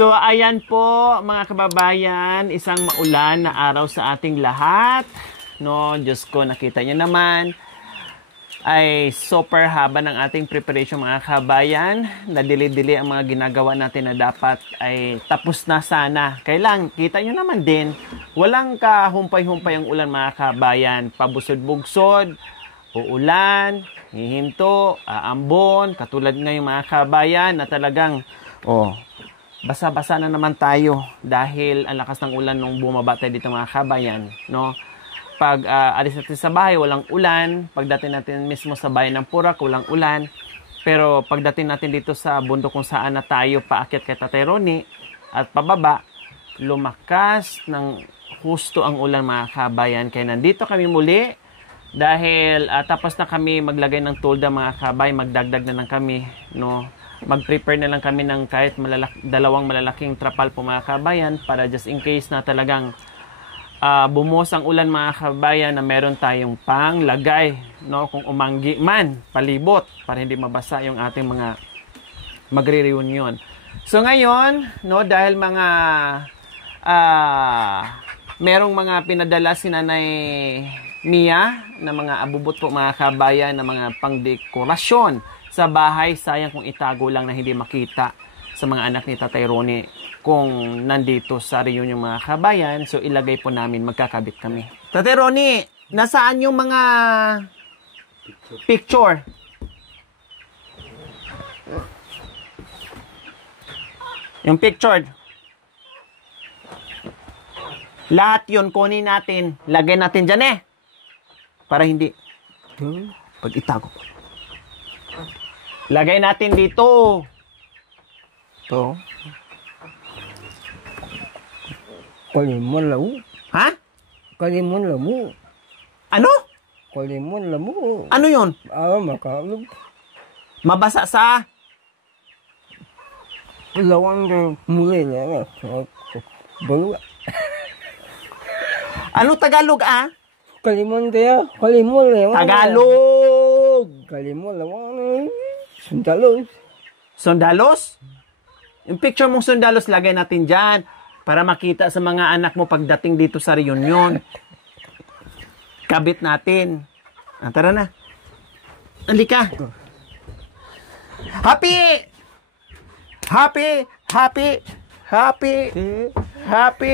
So, ayan po mga kababayan, isang maulan na araw sa ating lahat. No, Diyos ko, nakita niyo naman, ay super haba ng ating preparation mga kababayan. Nadili-dili ang mga ginagawa natin na dapat ay tapos na sana. Kailang, kita niyo naman din, walang kahumpay-humpay ang ulan mga kababayan. Pabusod-bugsod, uulan, hihinto, aambon, katulad ngayong mga kababayan na talagang, basa-basa na naman tayo dahil ang lakas ng ulan nung bumaba tayo dito mga kabayan, no? Pag alis natin sa bahay, walang ulan. Pagdating natin mismo sa bayan ng Purak, walang ulan. Pero pagdating natin dito sa bundok kung saan na tayo paakyat kay Tatay Ronnie at pababa, lumakas ng husto ang ulan mga kabayan. Kaya nandito kami muli dahil tapos na kami maglagay ng tolda mga kabayan, magdagdag na lang kami, no? Mag-prepare na lang kami ng kahit dalawang malalaking trapal po mga kabayan para just in case na talagang bumuhos ang ulan mga kabayan na meron tayong panglagay, no? Kung umanggi man, palibot para hindi mabasa yung ating mga magre-reunion. So ngayon, no, dahil mga merong mga pinadala si Nanay Mia na mga abubot po mga kabayan na mga pangdekorasyon sa bahay, sayang kung itago lang na hindi makita sa mga anak ni Tatay Ronnie kung nandito sa reunion mga kabayan. So ilagay po namin, magkakabit kami. Tatay Ronnie, nasaan yung mga picture? Yung picture. Lahat yun, kunin natin. Lagay natin dyan para hindi. Pag itago. Lagay natin dito. To. Kalimon lamu. Ha? Kalimon lamu. Ano? Kalimon lamu. Ano yun? Makalog. Mabasa sa? Lawan na muli na. Balu. Ano Tagalog Kalimon kaya. Kalimon lamu. Tagalog. Kalimon lamu. Sundalos. Sundalos? Yung picture mong sundalos, lagay natin dyan para makita sa mga anak mo pagdating dito sa reunion. Kabit natin. Tara na. Halika. Happy! Happy! Happy! Happy! Happy!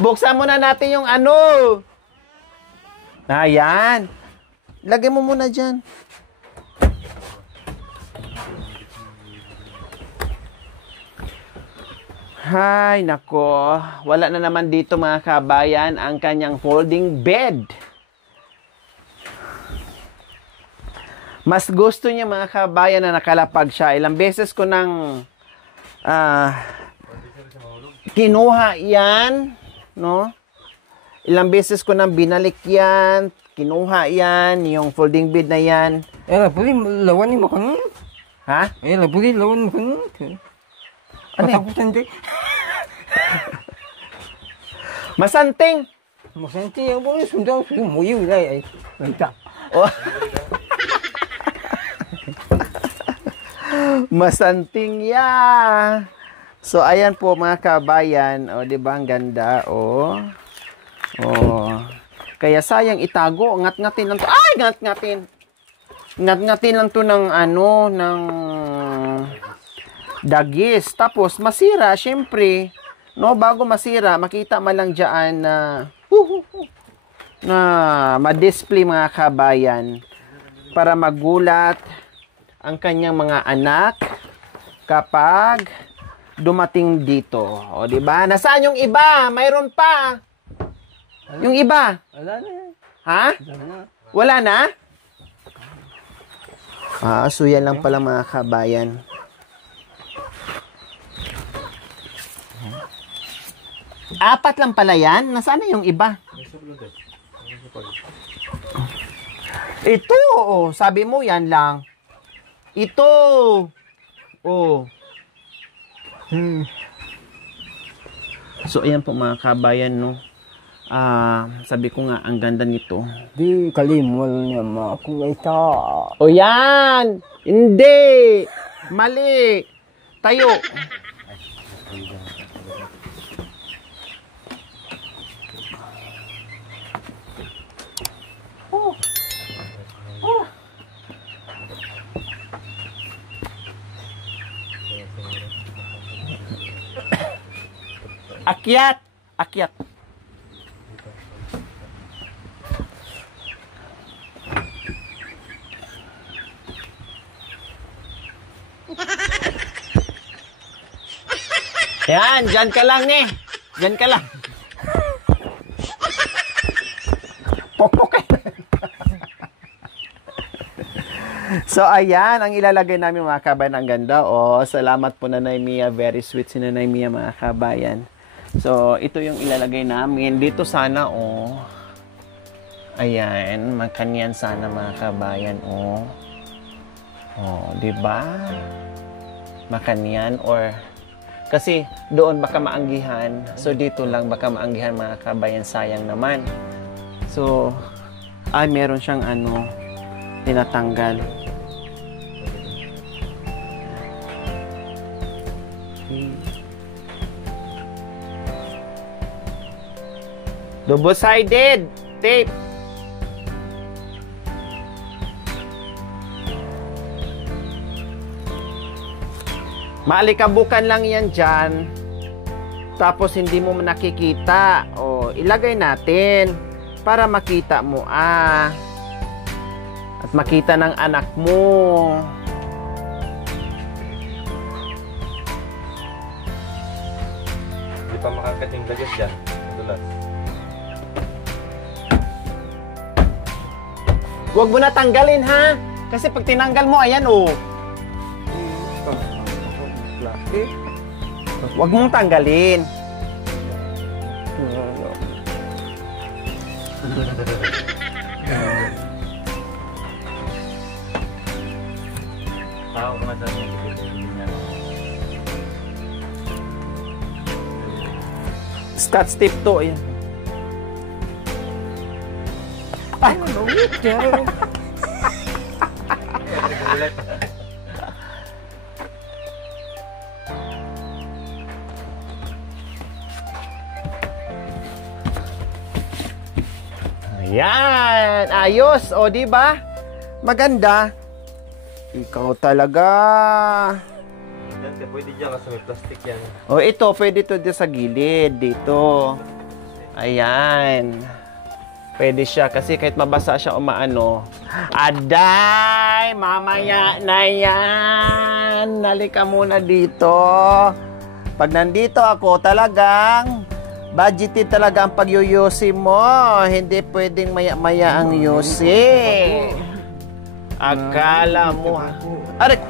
Buksan muna natin yung ano. Ayan. Lagay mo muna dyan. Hay, nako. Wala na naman dito mga kabayan ang kanyang folding bed. Mas gusto niya mga kabayan na nakalapag siya. Ilang beses ko nang kinuha yan, no? Ilang beses ko nang binalik yan, kinuha yan, yung folding bed na yan. Pwede lawan mo kan? Ha? Pwede lawan mo kan? Ano? Masanting. Masanting ang mga sundang sumuyo ay. Masanting ya. So ayan po mga kabayan, di ba ang ganda, Kaya sayang itago, ngat-ngatin lang to. Ay, ngat-ngatin. Ngat-ngatin lang to ng ng dagis. Tapos masira, syempre. No, bago masira, makita man lang diyan na ma-display mga kabayan para magulat ang kanyang mga anak kapag dumating dito. O, di ba? Nasaan yung iba? Mayroon pa. Yung iba? Wala na. Ha? Wala na? So yan lang pala mga kabayan. Apat lang pala yan? Nasaan na yung iba? Ito, sabi mo yan lang. Ito. So ayan po mga kabayan, no. Sabi ko nga, ang ganda nito. Di kalimol niya makita. O yan! Hindi! Mali. Tayo. Akyat. Akyat. Yan, dyan ka lang eh. Dyan ka lang. Pokpok. So, ayan, ang ilalagay namin mga kabayan. Ang ganda. Oh, salamat po Nanay Mia. Very sweet si Nanay Mia mga kabayan. So, ito yung ilalagay namin. Dito sana, oh. Ayan, magkanyan sana mga kabayan, oh. Oh, di ba? Makanyan or kasi doon baka maanggihan. So dito lang baka maanggihan mga kabayan, sayang naman. So meron siyang tinatanggal. Double-sided tape. Maalikabukan lang yan dyan. Tapos hindi mo nakikita. O, ilagay natin para makita mo at makita ng anak mo. Hindi pa makakating lagas dyan. Madulas. Huwag mo na tanggalin ha. Kasi pag tinanggal mo, ayan oh. Plastic. Huwag mong tanggalin. Tao ka nga sa Scotch tape to. Ayan. Ay, mawit dyan. Ayan, ayos. O, di ba? Maganda. Ikaw talaga. Pwede dyan kasi may plastic yan. O, ito, pwede to dito sa gilid. Dito. Ayan. Pwede siya kasi kahit mabasa siya o maano. Aday! Mamaya na yan! Nalika muna dito. Pag nandito ako, talagang budgeted talaga ang pagyuyusi mo. Hindi pwedeng maya-maya ang yusi. Akala mo. Aray!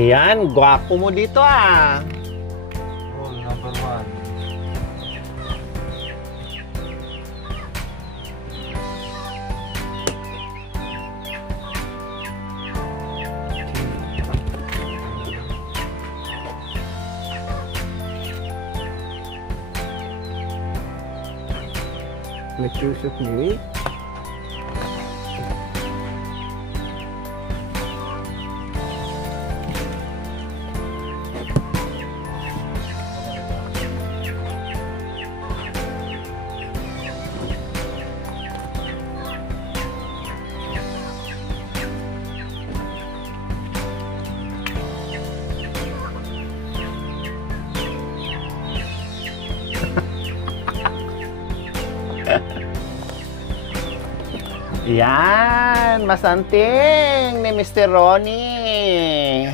Ayan, gwapo mo dito ah. Oh, number 1. Nagsusok niyo eh. Yan, masanting ni Mr. Ronnie.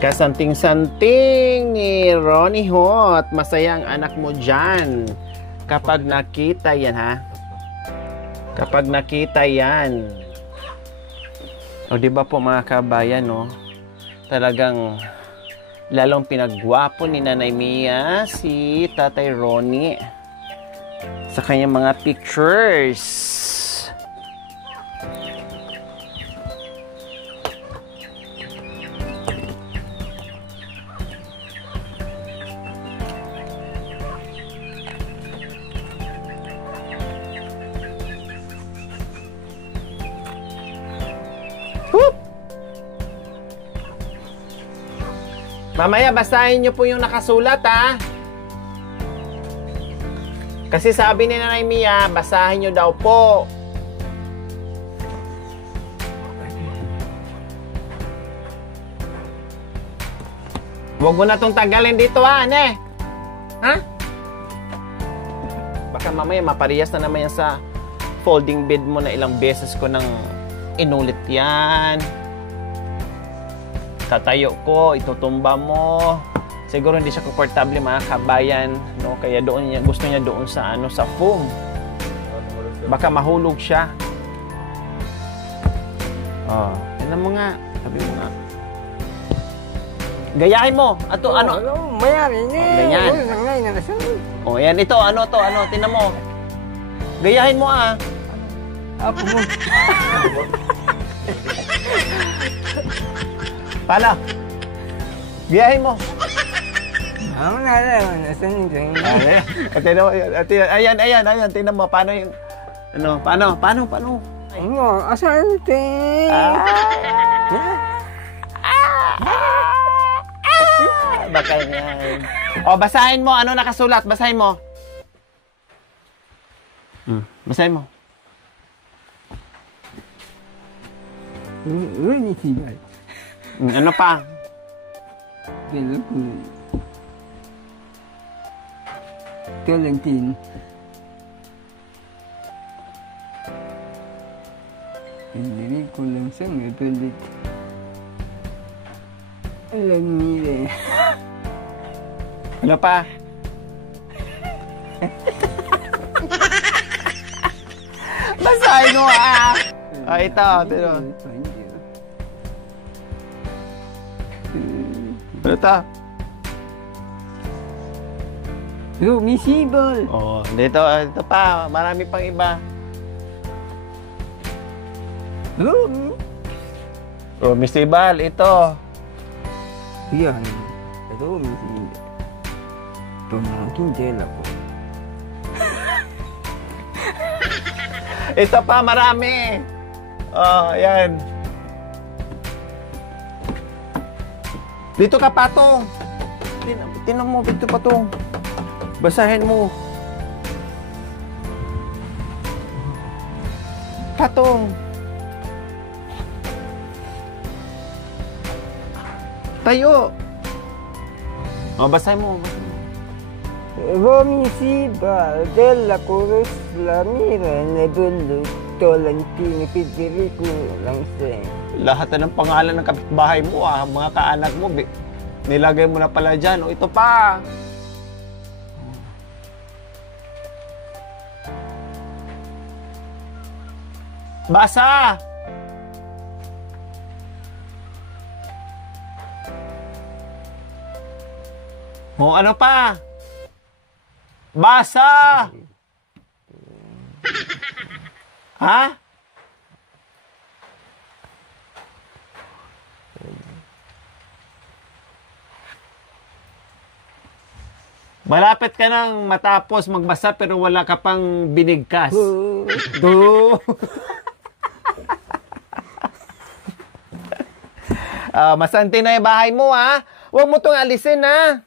Kasanting-santing ni Ronnie Hot. Masaya ang anak mo dyan. Kapag nakita yan, ha? Kapag nakita yan. O, di ba po mga kabayan, no? Talagang lalong pinagwapo ni Nanay Mia si Tatay Ronnie sa kanyang mga pictures. Mamaya, basahin nyo po yung nakasulat, ha? Kasi sabi ni Nanay Mia, basahin nyo daw po. Huwag mo na itong tagalin dito, ha, ane? Ha? Baka mamaya maparehas na naman yan sa folding bed mo na ilang beses ko nang inulit yan. Tatayo ko, itutumba mo. Siguro hindi siya komportable, mga kabayan, no? Kaya doon niya, gusto niya doon sa ano, sa foam. Baka mahulog siya. Oh, tingnan mo nga. Sabi mo nga. Gayahin mo. Ato, ano? Mayari niya. Ganyan. Oh, yan. Ito, ano to? Ano? Tingnan mo. Gayahin mo, ah. Apo mo. Paano? Gayahin mo. Ako na alam. Nasaan yung Tingnan mo. Ayan. Tingnan mo. Paano yung... Ano? Paano? Ano? Asante. Baka yan. O, basahin mo. Ano nakasulat? Basahin mo. Basahin mo. Uni sigal. Ano pa? Ganun po. Talentin. Hindi ko lang sa may palit. Alam nila. Ano pa? Basahin mo, ah! O, ito. Tino. Ano ito? Lumisibol. Oh, dito pa. Marami pang iba. Oh, Misibal, ito. Yan. Lumisibol. Pamangkin dela po. Ito pa, marami. Oh, yan. Dito ka, Patong. Tinan mo, dito, Patong. Basahin mo. Patong. Tayo. Oh, basahin mo. Lumisibol della Cruz Lamira Nebulu Tolentino Federico Langseng. Lahat na ng pangalan ng kapitbahay mo, ah, mga kaanak mo, nilagay mo na pala dyan. O, ito pa. Basa! O, ano pa? Basa! Ha? Malapit ka nang matapos magbasa pero wala ka pang binigkas. Do. Masante na yung bahay mo, ha? Huwag mo itong alisin, ha?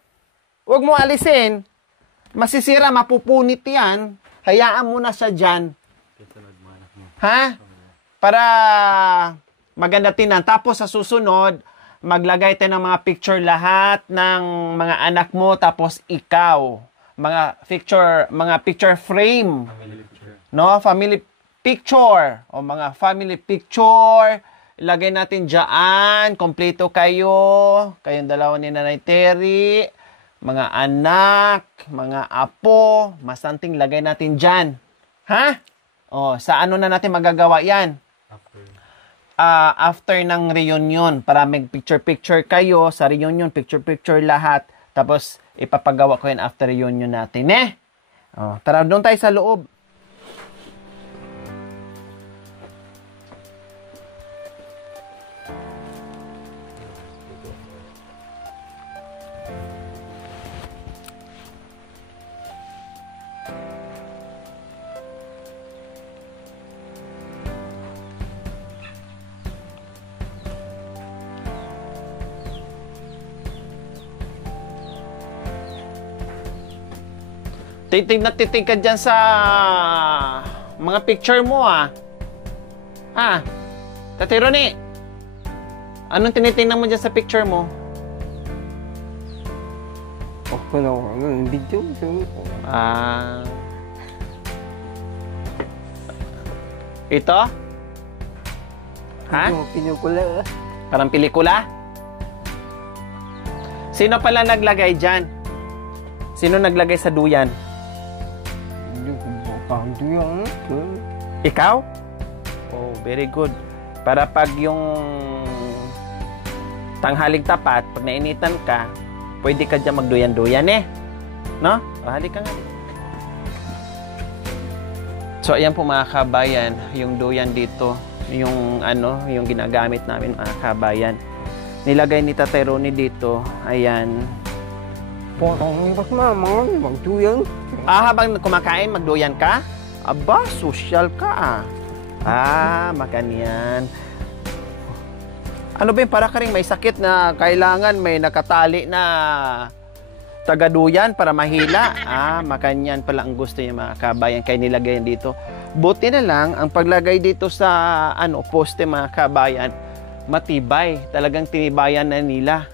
Huwag mo alisin. Masisira, mapupunit yan. Hayaan mo na siya dyan. Ha? Para maganda tinan. Tapos sa susunod, maglagay tayo ng mga picture lahat ng mga anak mo, tapos ikaw. Mga picture frame. No? Family picture. O mga family picture. Ilagay natin dyan. Kompleto kayo. Kayong dalawa ni Nanay Terry. Mga anak, mga apo. Masanting lagay natin dyan. Ha? O, sa ano na natin magagawa yan? After ng reunion, para may picture-picture kayo sa reunion, picture-picture lahat, tapos ipapagawa ko yan after reunion natin, tara, doon tayo sa loob. Titig na titig ka dyan sa mga picture mo, ah. Ha? Tatay Ronnie, anong tinitingnan mo dyan sa picture mo? Ako na ako ng video. Ah. Ito? Ha? Pinukula. Parang pelikula? Sino pala naglagay dyan? Sino naglagay sa duyan? Ikaw? Oh, very good. Para pag yung tanghaling tapat, pag nainitan ka, pwede ka dyan magduyan-duyan eh. No? O, halika nga. So, ayan po mga kabayan, yung duyan dito, yung yung ginagamit namin mga kabayan. Nilagay ni Tatay Ronnie dito, ayan. Parang ibas mama, magduyan. Habang kumakain, magduyan ka? Aba, social ka makanyan. Ano ba yun, para ka rin may sakit na kailangan may nakatali na tagaduyan para mahila. Makanyan pala ang gusto niya mga kabayan, kaya nilagay dito. Buti na lang, ang paglagay dito sa poste mga kabayan, matibay. Talagang tinibayan na nila.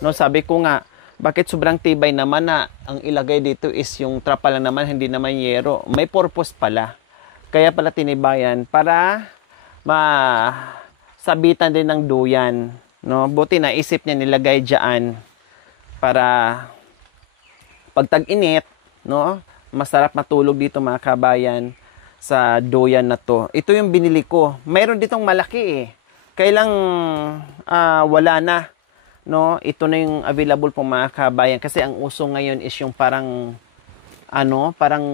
No, sabi ko nga, bakit sobrang tibay naman na ang ilagay dito is yung trapal na naman, hindi naman yero. May purpose pala. Kaya pala tinibayan para sabitan din ng duyan. No? Buti na isip niya nilagay dyan para pag tag-init, no? Masarap matulog dito mga kabayan sa duyan na to. Ito yung binili ko. Mayroon ditong malaki eh. Kailang wala na. No? Ito na yung available po mga kabayan. Kasi ang uso ngayon is yung parang parang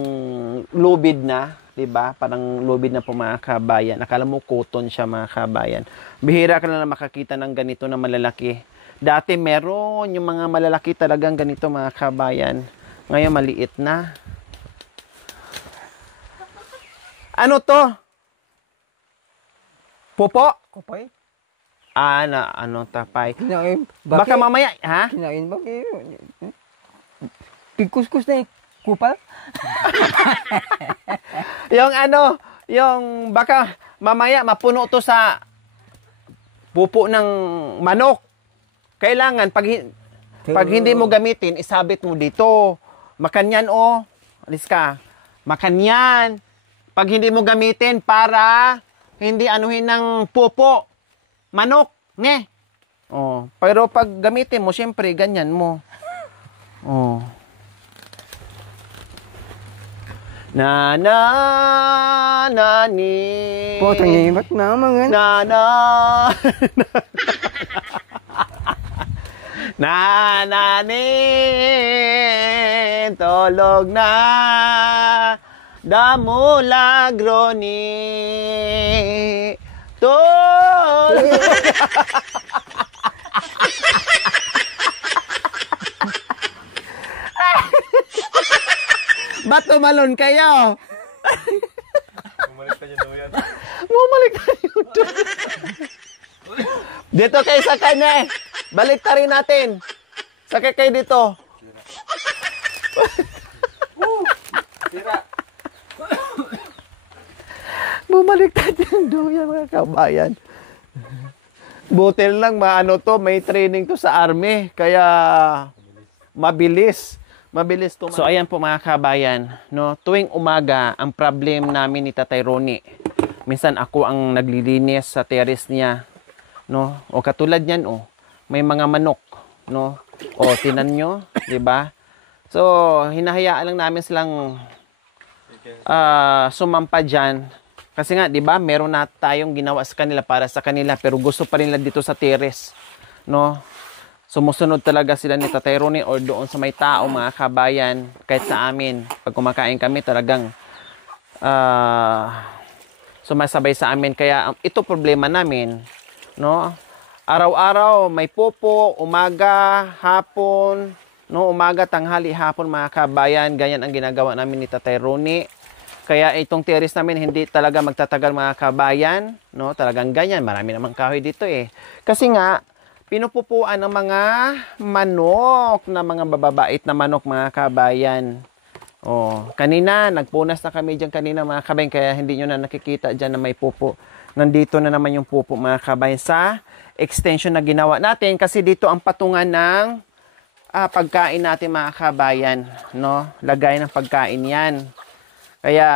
lubid na. Diba? Parang lubid na po mga kabayan. Akala mo cotton siya mga kabayan. Bihira ka na makakita ng ganito na malalaki. Dati meron yung mga malalaki talagang ganito mga kabayan. Ngayon maliit na. Ano to? Popo? Kupay? Tapay. Kinain. Baka mamaya, ha? Kinain ba kayo? Pikuskus na kupal? yung baka mamaya mapuno to sa pupo ng manok. Kailangan pag hindi mo gamitin, isabit mo dito. Makanyan alis ka. Makanyan. Pag hindi mo gamitin para hindi anuhin ng pupo manok, ne? Pero pag gamitin mo, syempre ganyan mo. Na ni Potang ibat na mga ni tolog na damulagro ni tolog. Ba't tumalon kayo? Bumalik ka dyan duyan. Bumalik tayo doon. Dito kayo sa kanya eh. Balik ta rin natin. Sakay kayo dito. Tira. Bumalik tayo doon mga kabayan. Buti lang may training to sa army. Kaya mabilis to. So ayan po mga kabayan, no, tuwing umaga ang problem namin ni Tatay Ronnie. Minsan ako ang naglilinis sa terrace niya, no? O katulad niyan, may mga manok, no? O tinan nyo, 'di ba? So hinahayaan lang namin silang sumampa diyan. Kasi nga, 'di ba, meron na tayong ginawa sa kanila para sa kanila, pero gusto pa rin nila dito sa terrace, no? Sumusunod talaga sila ni Tatay Ronnie or doon sa may tao mga kabayan. Kahit sa amin, pag kumakain kami talagang sumasabay sa amin. Kaya ito problema namin, no? Araw-araw may popo, umaga, hapon, no? Umaga, tanghali, hapon mga kabayan. Ganyan ang ginagawa namin ni Tatay Ronnie. Kaya itong terrace namin hindi talaga magtatagal mga kabayan, no? Talagang ganyan. Marami namang kahoy dito eh. Kasi nga pinupupuan ng mga manok, na mga bababait na manok mga kabayan. Kanina, nagpunas na kami dyan kanina mga kabayan, kaya hindi nyo na nakikita dyan na may pupo. Nandito na naman yung pupo mga kabayan sa extension na ginawa natin kasi dito ang patungan ng pagkain natin mga kabayan, no? Lagay ng pagkain yan. Kaya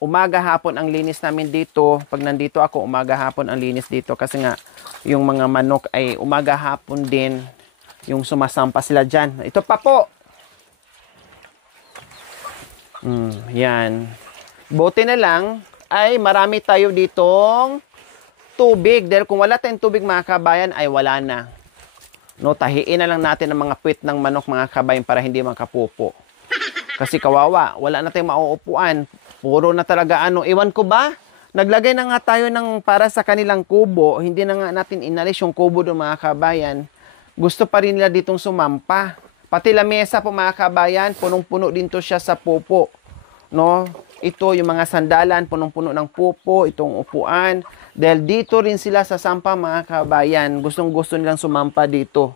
umaga hapon ang linis namin dito. Pag nandito ako, umaga hapon ang linis dito kasi nga yung mga manok ay umaga hapon din yung sumasampa sila dyan. Ito pa po. Yan. Buti na lang ay marami tayo ditong tubig. Dahil kung wala tayong tubig mga kabayan ay wala na. No, tahiin na lang natin ang mga puwit ng manok mga kabayan para hindi makapupo. Kasi kawawa, wala na tayong mauupuan. Puro na talaga iwan ko ba? Naglagay na nga tayo ng para sa kanilang kubo. Hindi na nga natin inalis yung kubo doon mga kabayan. Gusto pa rin nila ditong sumampa. Pati lamesa po mga kabayan, punong-puno din to siya sa pupo. No? Ito yung mga sandalan, punong-puno ng pupo, itong upuan. Dahil dito rin sila sa sampa mga kabayan. Gustong-gusto nilang sumampa dito.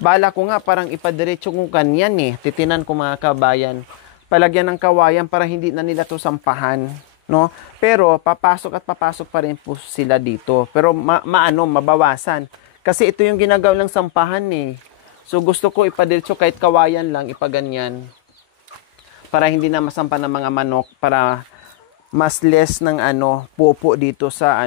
Bala ko nga parang ipadiretso kong kanyan Titinan ko mga kabayan. Palagyan ng kawayan para hindi na nila to sampahan. No? Pero papasok at papasok pa rin po sila dito. Pero mabawasan. Kasi ito yung ginagawa ng sampahan So gusto ko ipadiretso kahit kawayan lang, ipaganyan. Para hindi na masampa ng mga manok, para mas less ng pupo dito sa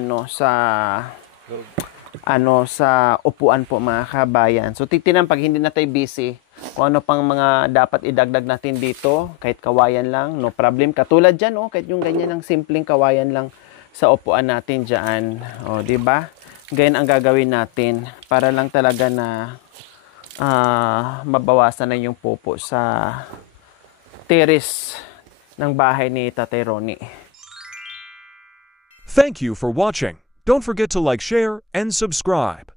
sa upuan po mga kabayan. So titinan pag hindi na tayo busy kung ano pang mga dapat idagdag natin dito, kahit kawayan lang, no problem. Katulad diyan kahit yung ganyan ng simpleng kawayan lang sa upuan natin diyan. Di ba? Ganyan ang gagawin natin para lang talaga na mabawasan na yung pupo sa terrace ng bahay ni Tatay Ronnie. Thank you for watching. Don't forget to like, share, and subscribe.